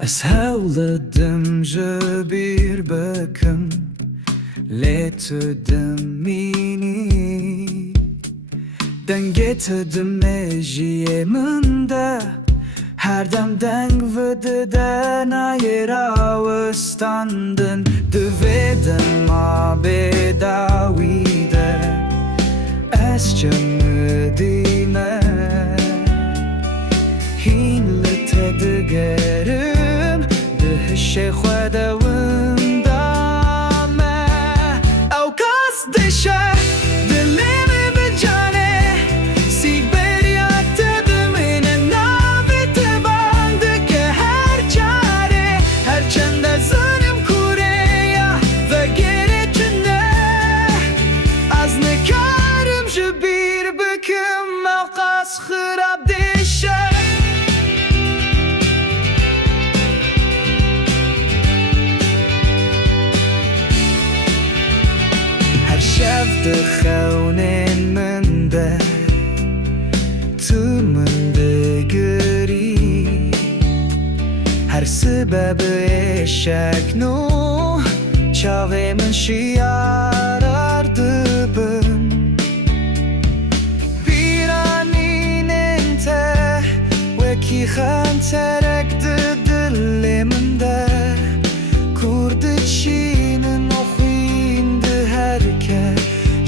Ez hewledim ji bir bikim lê tu dimînî Dengê tu dimêjiyê min de her dem deng vidide nayê rawestandin Divê dema bêdawî de ez cemidîne Hîn li te digerim di hişê xwe de winda me Ew kes dişe dilê me bi canê Sîberiya te dimîne navê te bang dike her carê Her çende zinim kurêya vegerê tune Ez nikarim ji bîr bikim ew qas xirab dişe Şev di xewnên min de tu min digirî Her sibebê şekno çavê min şiyarar dibin Bîranînên te wekî xenterek di dilê min de Kurdî çînin û xwîn di herke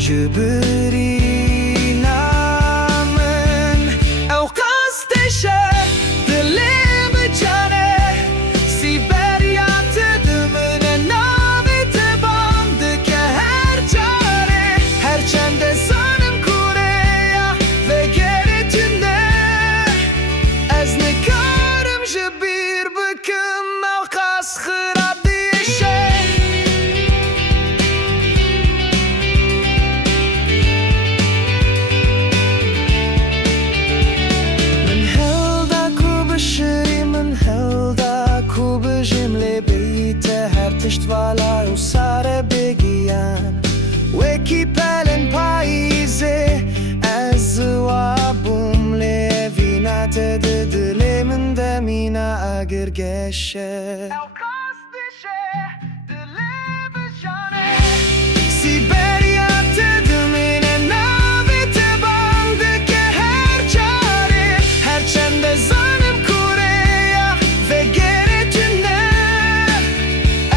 ji birîna min Ew qas dişe dilê bi canê Sîberiya te dimîne navê te bang dike her carê Her çende zinim kurêya vegerê tune Ez nikarim ji bîr bikim ew qas xirab dişe Tiştvala û sare bêgiyan Wekî pelên payîzê ez ziwabûm lê evîna te di dilê min de mîna agir geşe Ew qas dişe dilê bi canê Sîberiya te dimîne navê te bang dike her carê Her çende zinim kurêya vegerê tune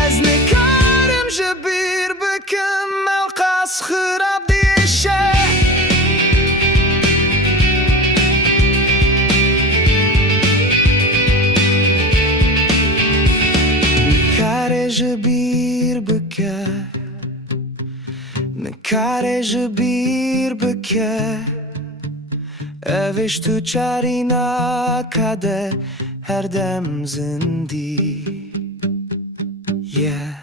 Ez nikarim ji bîr bikim ew qas xirab dişe Nikare ji bîr bike Nikare ji bîr bike Evîş tu çarîna kade her dem zindî Yeah